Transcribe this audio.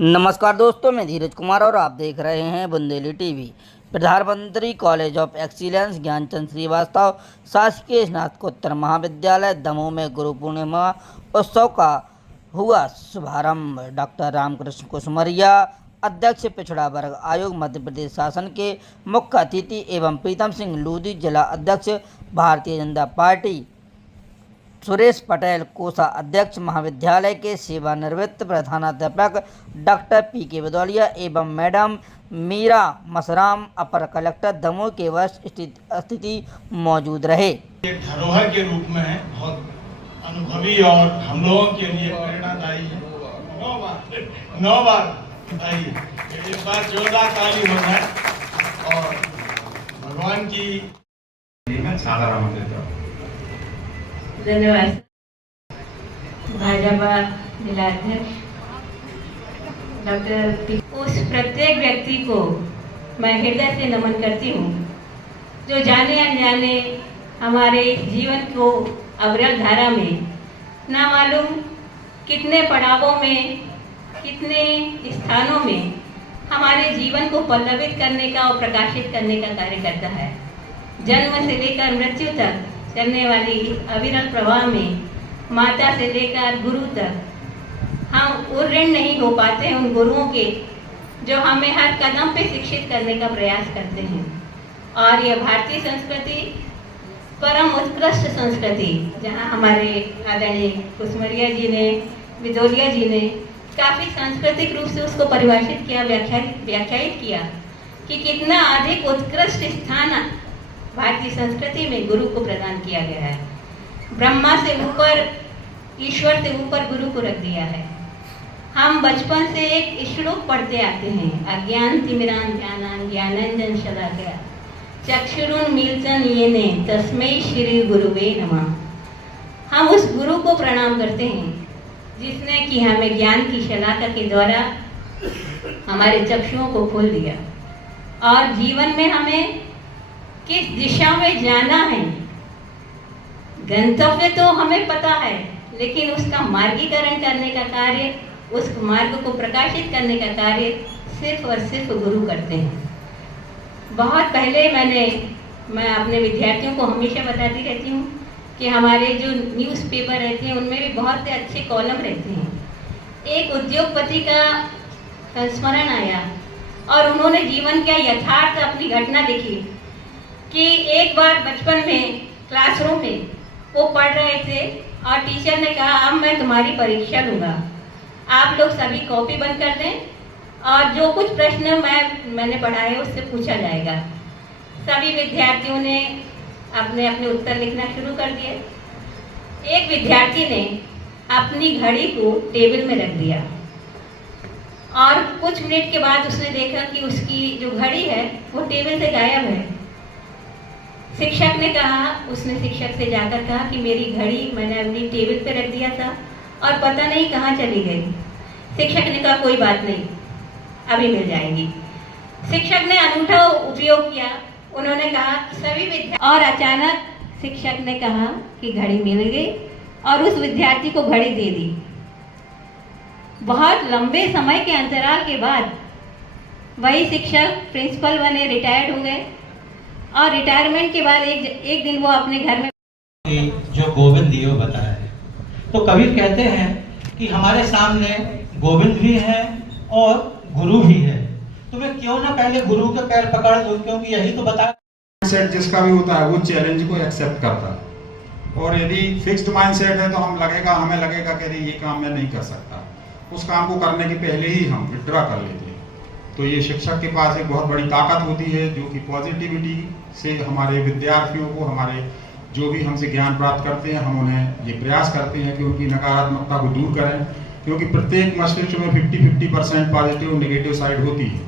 नमस्कार दोस्तों, मैं धीरज कुमार और आप देख रहे हैं बुंदेली टीवी। प्रधानमंत्री college of excellence Gyanchand Shrivastava शासकीय स्नातकोत्तर महाविद्यालय दमोह में गुरु पूर्णिमा उत्सव का हुआ शुभारंभ। डॉक्टर रामकृष्ण कुसमरिया, अध्यक्ष पिछड़ा वर्ग आयोग मध्य प्रदेश शासन के मुख्य अतिथि एवं प्रीतम सिंह लूधी, जिला अध्यक्ष भारतीय जनता पार्टी, सुरेश पटेल कोषा अध्यक्ष, महाविद्यालय के सेवानिवृत्त प्रधानाध्यापक डॉक्टर पी.के. भदौरिया एवं मैडम मीरा मसराम, अपर कलेक्टर दमोह के वरिष्ठ अतिथि मौजूद रहे। एक धरोहर के रूप में है, बहुत अनुभवी और हम लोगों के लिए प्रेरणादायी है। 9 बार एक बार जोरदार ताली हो जाए और भगवान की धन्यवाद। भाजपा जिलाध्यक्ष डॉक्टर उस प्रत्येक व्यक्ति को मैं हृदय से नमन करती हूँ जो जाने अनजाने हमारे जीवन को अविरल धारा में ना मालूम कितने पड़ावों में, कितने स्थानों में हमारे जीवन को पल्लवित करने का और प्रकाशित करने का कार्य करता है। जन्म से लेकर मृत्यु तक चलने वाली अविरल प्रवाह में माता से लेकर गुरु तक हम ऋण नहीं हो पाते हैं उन गुरुओं के जो हमें हर कदम पे शिक्षित करने का प्रयास करते हैं। और यह भारतीय संस्कृति परम उत्कृष्ट संस्कृति, जहाँ हमारे आदरणीय कुसमरिया जी ने, भदौरिया जी ने काफ़ी सांस्कृतिक रूप से उसको परिभाषित किया, व्याख्यायित किया कि कितना अधिक उत्कृष्ट स्थान भारतीय संस्कृति में गुरु को प्रदान किया गया है। ब्रह्मा से ऊपर, ईश्वर से ऊपर गुरु को रख दिया है। हम बचपन से एक श्लोक पढ़ते आते हैं, अज्ञान तिमिरान ज्ञानान ज्ञानंजन शलाकया चक्षुरुन्मीलितं येन तस्मै श्री गुरुवे नमः। हम उस गुरु को प्रणाम करते हैं जिसने कि हमें ज्ञान की शलाका के द्वारा हमारे चक्षुओं को खोल दिया और जीवन में हमें किस दिशा में जाना है, गंतव्य तो हमें पता है, लेकिन उसका मार्गीकरण करने का कार्य, उस मार्ग को प्रकाशित करने का कार्य सिर्फ और सिर्फ गुरु करते हैं। बहुत पहले मैं अपने विद्यार्थियों को हमेशा बताती रहती हूँ कि हमारे जो न्यूज़पेपर रहते हैं उनमें भी बहुत से अच्छे कॉलम रहते हैं। एक उद्योगपति का संस्मरण आया और उन्होंने जीवन का यथार्थ अपनी घटना लिखी कि एक बार बचपन में क्लासरूम में वो पढ़ रहे थे और टीचर ने कहा, अब मैं तुम्हारी परीक्षा लूँगा, आप लोग सभी कॉपी बंद कर दें और जो कुछ प्रश्न मैंने पढ़ाए उससे पूछा जाएगा। सभी विद्यार्थियों ने अपने अपने उत्तर लिखना शुरू कर दिए। एक विद्यार्थी ने अपनी घड़ी को टेबल में रख दिया और कुछ मिनट के बाद उसने देखा कि उसकी जो घड़ी है वो टेबल से गायब है। शिक्षक ने कहा, उसने शिक्षक से जाकर कहा कि मेरी घड़ी मैंने अपनी टेबल पे रख दिया था और पता नहीं कहाँ चली गई। शिक्षक ने कहा, कोई बात नहीं, अभी मिल जाएगी। शिक्षक ने अनूठा उपयोग किया, उन्होंने कहा सभी विद्यार्थी, और अचानक शिक्षक ने कहा कि घड़ी मिल गई और उस विद्यार्थी को घड़ी दे दी। बहुत लंबे समय के अंतराल के बाद वही शिक्षक प्रिंसिपल बने, रिटायर्ड हो गए और रिटायरमेंट के बाद एक दिन वो अपने घर में जो गोविंद दियो बताया है, तो कबीर कहते हैं कि हमारे सामने गोविंद भी है और गुरु भी है, तो मैं क्यों ना पहले गुरु के पैर पकड़ लूं, क्योंकि यही तो बताया। माइंडसेट जिसका भी होता है वो चैलेंज को एक्सेप्ट करता है, और यदि फिक्स्ड माइंडसेट है तो हमें लगेगा कि ये काम मैं नहीं कर सकता, उस काम को करने के पहले ही हम विथड्रॉ कर लेते हैं। तो ये शिक्षक के पास एक बहुत बड़ी ताकत होती है जो कि पॉजिटिविटी से हमारे विद्यार्थियों को, हमारे जो भी हमसे ज्ञान प्राप्त करते हैं, हम उन्हें ये प्रयास करते हैं कि उनकी नकारात्मकता को दूर करें, क्योंकि प्रत्येक मस्तिष्क में 50-50% पॉजिटिव और नेगेटिव साइड होती है।